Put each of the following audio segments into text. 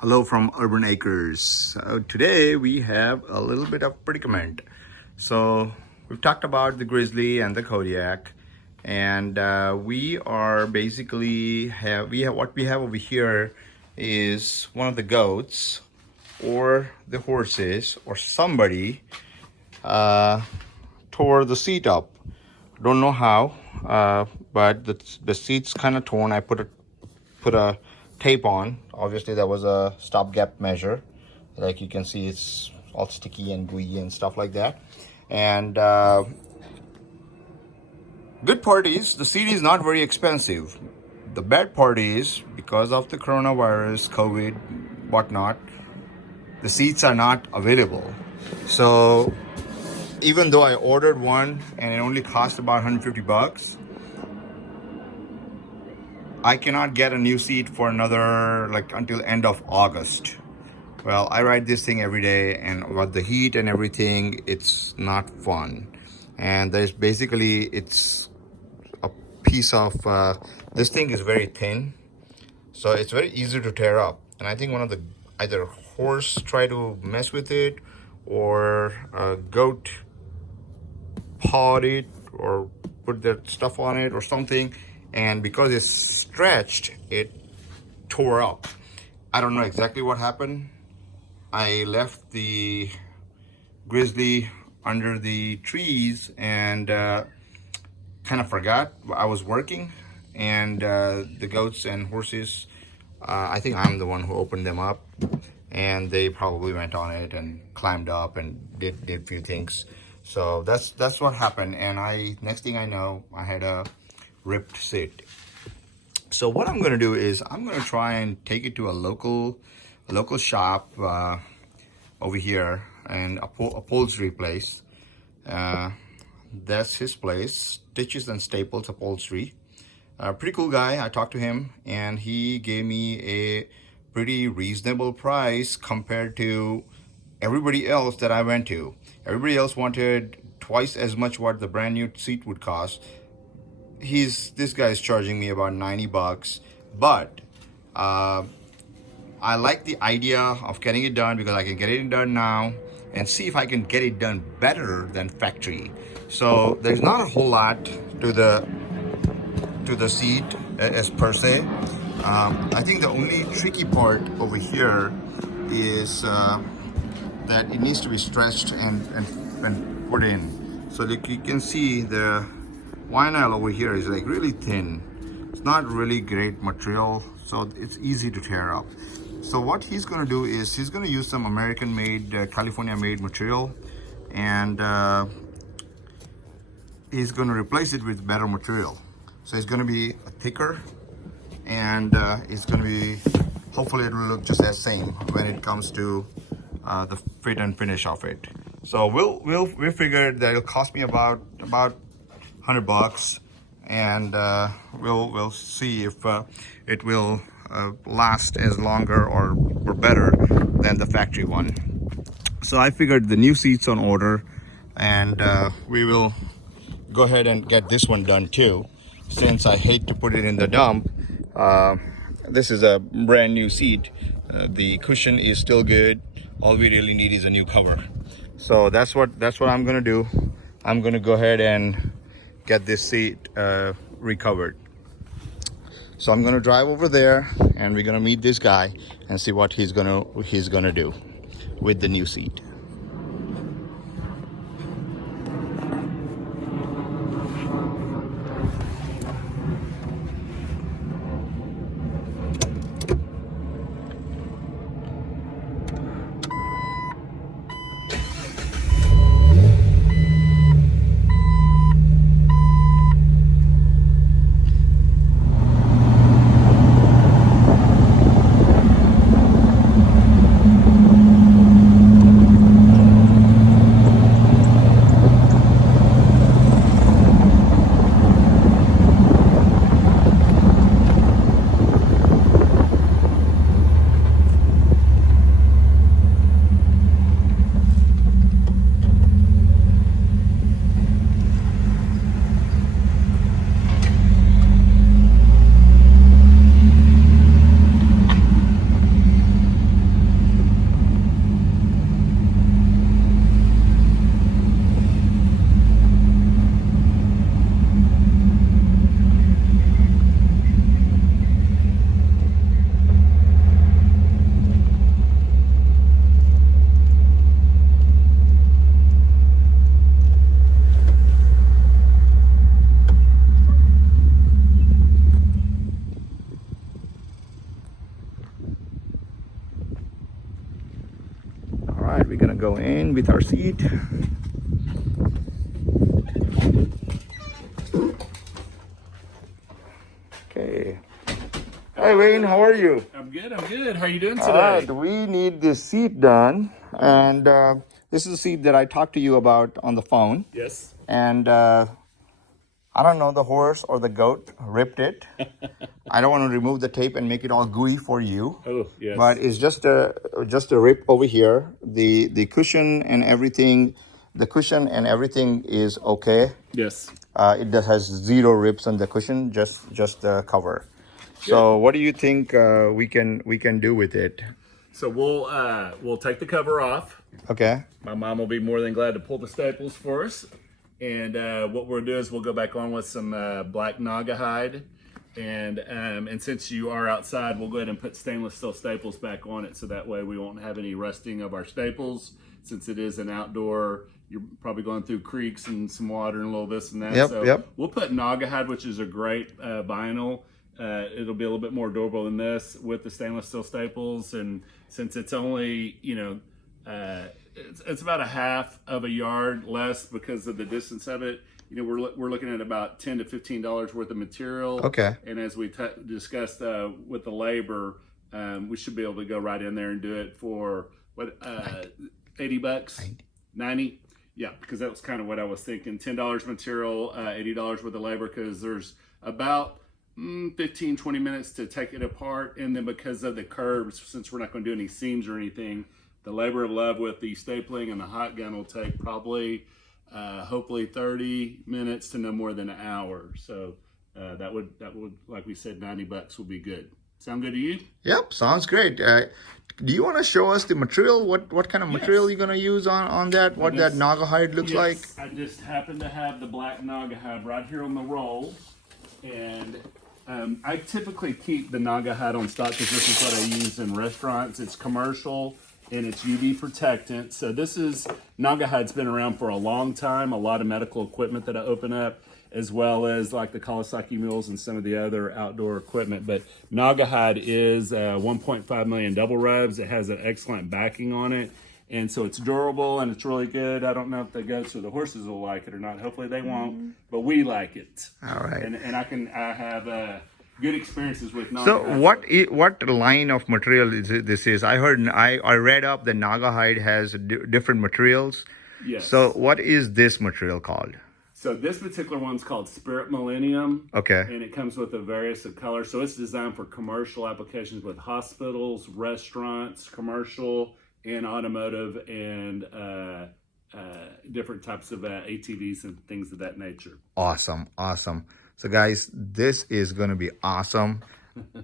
Hello from Urban Acres. So today we have a little bit of predicament. So we've talked about the Grizzly and the Kodiak, and we are basically what we have over here is one of the goats or the horses or somebody tore the seat up. Don't know how, but the seat's kind of torn. I put a tape on. Obviously that was a stopgap measure. Like you can see, it's all sticky and gooey and stuff like that. And good part is the seat is not very expensive. The bad part is because of the coronavirus, COVID, whatnot, the seats are not available. So even though I ordered one and it only cost about 150 bucks, I cannot get a new seat for another until end of August. Well, I ride this thing every day, and with the heat and everything, it's not fun. And there's basically, it's a piece of, this thing is very thin, so it's very easy to tear up. And I think one of the, either horse tried to mess with it, or a goat pawed it, or put their stuff on it or something. And because it's stretched, it tore up. I don't know exactly what happened. I left the Grizzly under the trees and kind of forgot I was working. And the goats and horses, I think I'm the one who opened them up, and they probably went on it and climbed up and did a few things. So that's what happened. And next thing I know, I had a ripped seat. So what I'm going to do is I'm going to try and take it to a local shop over here, and upholstery place. That's his place, Stitches and Staples Upholstery. Pretty cool guy. I talked to him and he gave me a pretty reasonable price compared to everybody else that I went to. Everybody else wanted twice as much what the brand new seat would cost. This guy is charging me about 90 bucks, but I like the idea of getting it done because I can get it done now and see if I can get it done better than factory. So there's not a whole lot to the seat as per se. I think the only tricky part over here is that it needs to be stretched and put in. So that you can see the vinyl over here is like really thin. It's not really great material, so it's easy to tear up. So what he's going to do is he's going to use some American made, California made material, and he's going to replace it with better material. So it's going to be thicker, and it's going to be, hopefully it will look just as same when it comes to the fit and finish of it. So we figured that it'll cost me about 100 bucks, and we'll see if it will last as longer or better than the factory one. So I figured the new seat's on order, and we will go ahead and get this one done too, since I hate to put it in the dump. This is a brand new seat. The cushion is still good. All we really need is a new cover. So that's what I'm gonna do. I'm gonna go ahead and get this seat recovered. So I'm gonna drive over there, and we're gonna meet this guy and see what he's gonna do with the new seat. we're gonna go in with our seat. Okay. Hi Wayne, how are you? I'm good, I'm good. How are you doing today? We need this seat done, and this is a seat that I talked to you about on the phone. Yes. And I don't know, the horse or the goat ripped it. I don't want to remove the tape and make it all gooey for you. Oh, yes. But it's just a rip over here. The cushion and everything, is okay. Yes. It has 0 rips on the cushion, just the cover. So what do you think we can do with it? So we'll take the cover off. Okay. My mom will be more than glad to pull the staples for us. And what we'll do is we'll go back on with some black Naugahyde. And since you are outside, we'll go ahead and put stainless steel staples back on it, so that way we won't have any rusting of our staples. Since it is an outdoor, you're probably going through creeks and some water and a little this and that. Yep. We'll put Naugahyde, which is a great vinyl. It'll be a little bit more durable than this with the stainless steel staples. And since it's only, it's about a half of a yard less because of the distance of it. We're looking at about $10 to $15 worth of material. Okay. And as we discussed with the labor, we should be able to go right in there and do it for what, $80, 90. Yeah, because that was kind of what I was thinking. $10 material, $80 worth of labor, because there's about 15, 20 minutes to take it apart. And then because of the curves, since we're not going to do any seams or anything, the labor of love with the stapling and the hot gun will take probably, hopefully 30 minutes to no more than an hour. So that would, like we said, $90 will be good. Sound good to you? Yep, sounds great. Do you want to show us the material? What kind of material you're going to use on that? What that Naugahyde looks like? I just happen to have the black Naugahyde right here on the roll. And I typically keep the Naugahyde on stock because this is what I use in restaurants. It's commercial and it's UV protectant. So Naugahyde's been around for a long time. A lot of medical equipment that I open up, as well as like the Kawasaki mules and some of the other outdoor equipment. But Naugahyde is 1.5 million double rubs. It has an excellent backing on it. And so it's durable and it's really good. I don't know if the goats or the horses will like it or not. Hopefully they won't, but we like it. All right. And I have good experiences with Naugahyde. So what line of material this is? I read up that Naugahyde has different materials. Yes. So what is this material called? So this particular one's called Spirit Millennium. Okay. And it comes with a various of colors. So it's designed for commercial applications with hospitals, restaurants, commercial, and automotive, and different types of ATVs and things of that nature. Awesome. So guys, this is going to be awesome.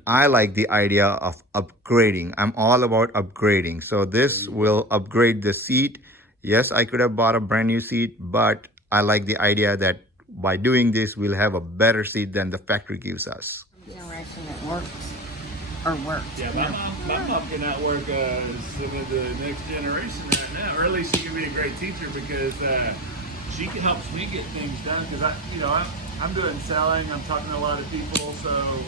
I like the idea of upgrading. I'm all about upgrading. So this will upgrade the seat. Yes, I could have bought a brand new seat, but I like the idea that by doing this, we'll have a better seat than the factory gives us. Generation that works or works. Yeah, my mom can outwork some of the next generation right now, or at least she can be a great teacher because she helps me get things done. Because I'm doing selling, I'm talking to a lot of people, so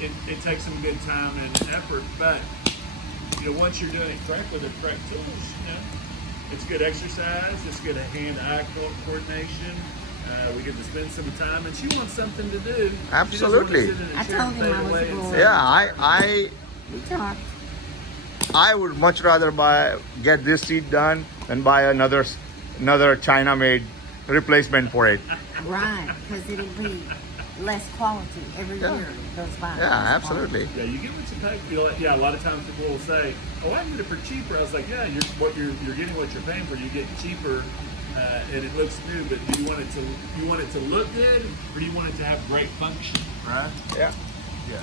it takes some good time and effort. But once you're doing it correct with the correct tools, it's good exercise. It's good hand-eye coordination. We get to spend some time, and she wants something to do. Absolutely. I told him I was bored. Yeah, We talked. I would much rather get this seat done than buy another China-made replacement for it. Right, because it'll be less quality every year it goes by. Yeah, absolutely. Yeah, you get what you pay. A lot of times people will say, "Oh, I can get it for cheaper." I was like, "Yeah, you're getting what you're paying for. You get cheaper, and it looks new. But do you want it to look good, or do you want it to have great function?" Right? Yeah. Yeah.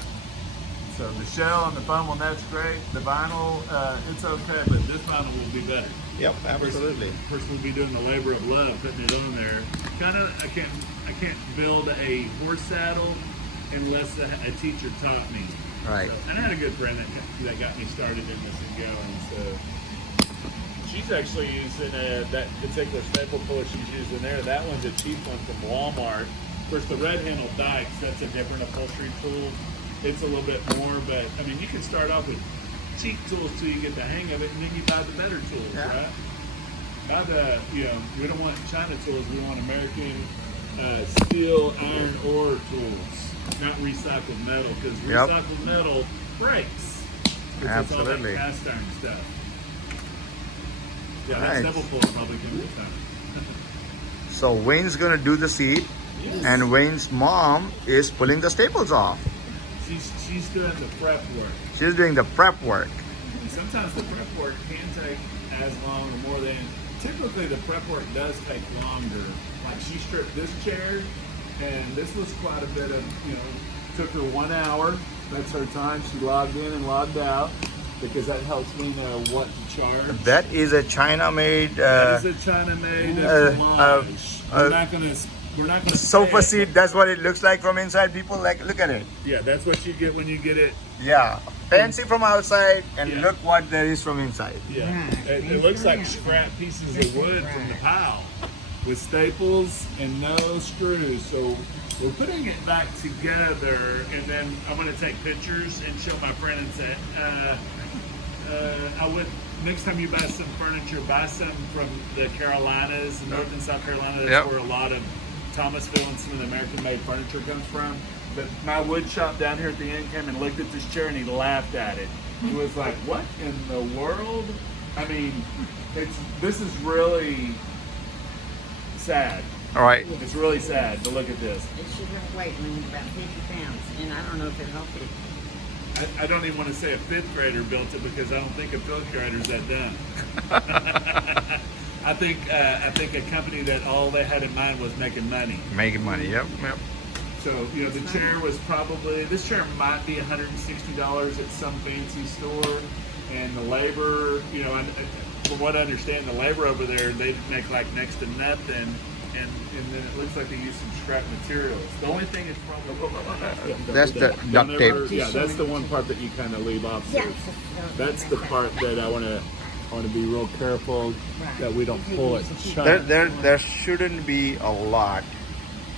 So the shell and the foam on that's great. The vinyl, it's okay, but this vinyl will be better. Yep, absolutely. Person will be doing the labor of love putting it on there. I can't build a horse saddle unless a teacher taught me. Right. So, and I had a good friend that got me started in this and going. So she's actually using that particular staple puller she's using there. That one's a cheap one from Walmart. Of course, the red handle dikes, that's a different upholstery tool. It's a little bit more, but I mean, you can start off with cheap tools till you get the hang of it, and then you buy the better tools, right? we don't want China tools. We want American steel, iron, ore tools, not recycled metal, because Yep. recycled metal breaks. Absolutely. It's all that cast iron stuff. Yeah, Nice. that double pull probably can be done. So Wayne's gonna do the seat, and Wayne's mom is pulling the staples off. She's doing the prep work. She's doing the prep work. And sometimes the prep work can take as long or more than. Typically, the prep work does take longer. Like she stripped this chair, and this was quite a bit of, took her 1 hour. That's her time. She logged in and logged out because that helps me know what to charge. That is a China-made That is a China-made We're not gonna sofa say it. seat. That's what it looks like from inside. People look at it. Yeah, that's what you get when you get it. Yeah, fancy from outside, and Yeah. look what there is from inside. Yeah, Right. it looks like scrap pieces of wood from the pile with staples and no screws. So we're putting it back together, and then I'm going to take pictures and show my friend and say, next time you buy some furniture, buy some from the Carolinas, North and South Carolina. That's Yep. where a lot of Thomasville and some of the American-made furniture comes from. But my wood shop down here at the end came and looked at this chair and he laughed at it. He was like, "What in the world?" I mean, this is really sad. All right. It's really sad to look at this. It shouldn't weight when you're about 50 pounds, and I don't know if it helped it. I don't even want to say a fifth grader built it because I don't think a fifth grader's that dumb. I think a company that all they had in mind was making money. Making money. Yep. So the chair was this chair might be $160 at some fancy store, and the labor, from what I understand, the labor over there they make like next to nothing. And then it looks like they use some scrap materials. The only thing is probably That's the duct tape. Yeah, that's the one part that you kind of leave off. So Yeah. that's the part that I want to be real careful that we don't pull it. There shouldn't be a lot.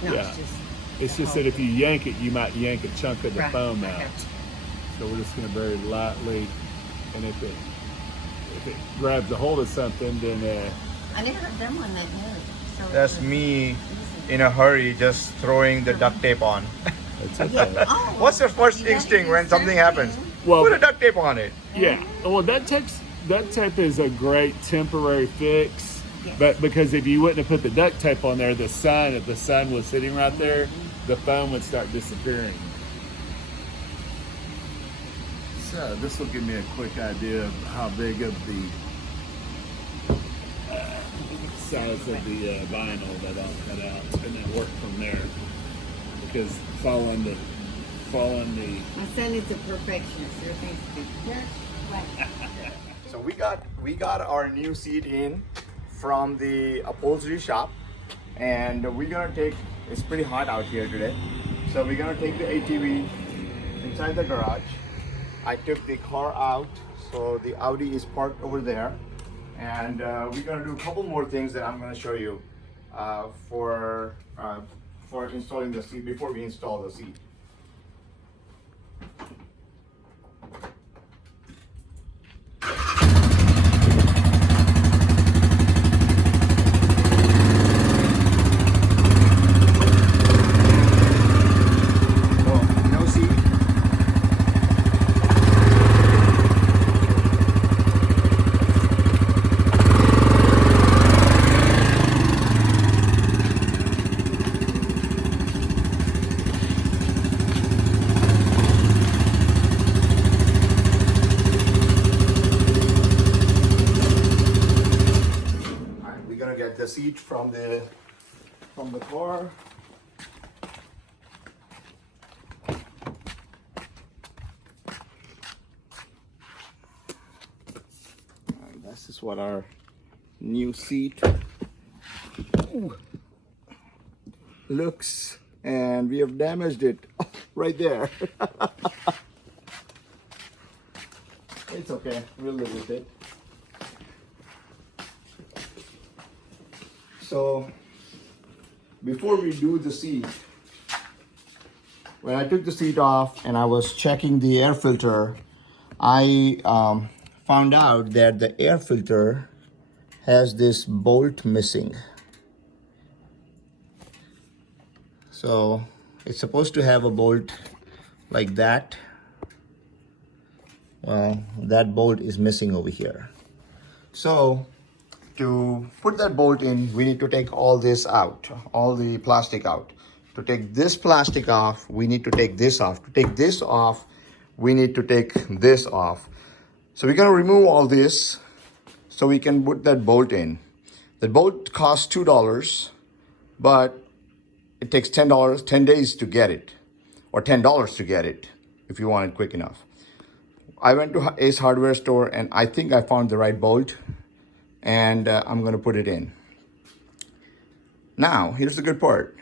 No, Yeah. it's It's just that if you yank it, you might yank a chunk of the Right. foam I out. got you. So we're just going to very lightly, and if it grabs a hold of something, then I never done one that good. So That's me in a hurry, just throwing the duct tape on. it's okay. Oh, What's your first you gotta instinct do when something happens? something. Well, Put a duct tape on it. Yeah. Well, that tape is a great temporary fix. Yes. But because if you wouldn't have put the duct tape on there, if the sun was sitting right there, the foam would start disappearing. So this will give me a quick idea of how big of the size of the vinyl that I'll cut out, and then work from there. Because following the My son is a perfectionist. Everything's to be just right. So we got our new seat in from the upholstery shop, and we're gonna take. It's pretty hot out here today, so we're gonna take the ATV inside the garage. I took the car out, so the Audi is parked over there, and we're gonna do a couple more things that I'm gonna show you for installing the seat before we install the seat. No seat. Alright, we're gonna get the seat from the car. And this is what our new seat looks, and we have damaged it right there. It's okay, we'll live with it. So before we do the seat, when I took the seat off and I was checking the air filter, I found out that the air filter has this bolt missing. So it's supposed to have a bolt like that. Well, that bolt is missing over here. So to put that bolt in, we need to take all this out, all the plastic out. To take this plastic off, we need to take this off. To take this off, we need to take this off. So we're gonna remove all this so we can put that bolt in. The bolt costs $2, but it takes $10, 10 days to get it, or $10 to get it if you want it quick enough. I went to Ace Hardware store and I think I found the right bolt, and I'm gonna put it in. Now, here's the good part.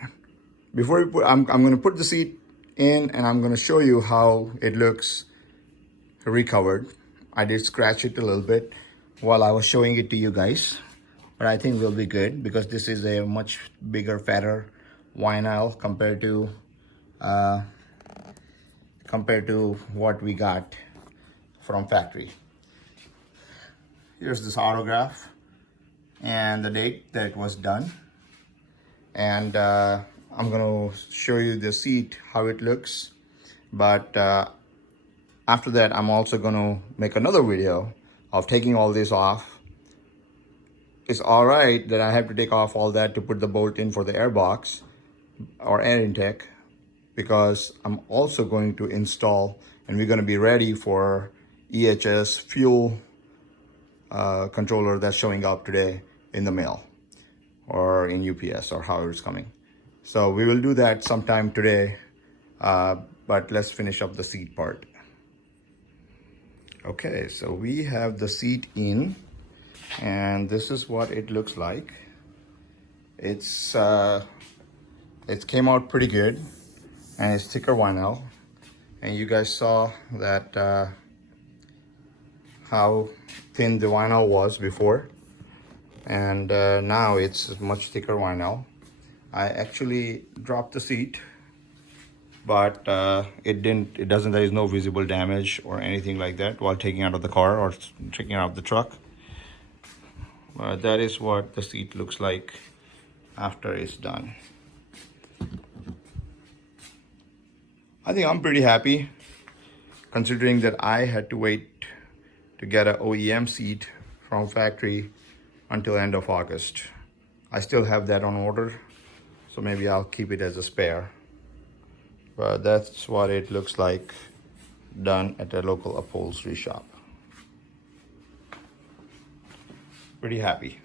Before we put, I'm gonna put the seat in and I'm gonna show you how it looks recovered. I did scratch it a little bit while I was showing it to you guys, but I think we'll be good because this is a much bigger, fatter vinyl compared to what we got from factory. Here's this autograph and the date that it was done, and I'm gonna show you the seat, how it looks, but after that I'm also gonna make another video of taking all this off. It's all right that I have to take off all that to put the bolt in for the air box or air intake, because I'm also going to install, and we're going to be ready for EHS fuel controller that's showing up today in the mail or in UPS or however it's coming. So we will do that sometime today, but let's finish up the seat part. Okay, so we have the seat in, and this is what it looks like. It came out pretty good, and it's thicker vinyl, and you guys saw that how thin the vinyl was before, and now it's much thicker vinyl. I actually dropped the seat, but there is no visible damage or anything like that while taking out of the car or taking out of the truck. That is what the seat looks like after it's done. I think I'm pretty happy, considering that I had to wait to get an OEM seat from factory until end of August. I still have that on order, so maybe I'll keep it as a spare. But that's what it looks like done at a local upholstery shop. Pretty happy.